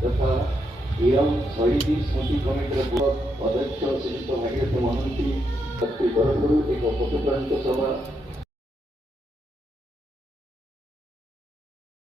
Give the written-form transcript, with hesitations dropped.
तथा इरम शहीदी स्मृति कमिटर अध्यक्ष श्रीयुक्त भागीरथ महांती तरफ एक पशुप्राणी सभा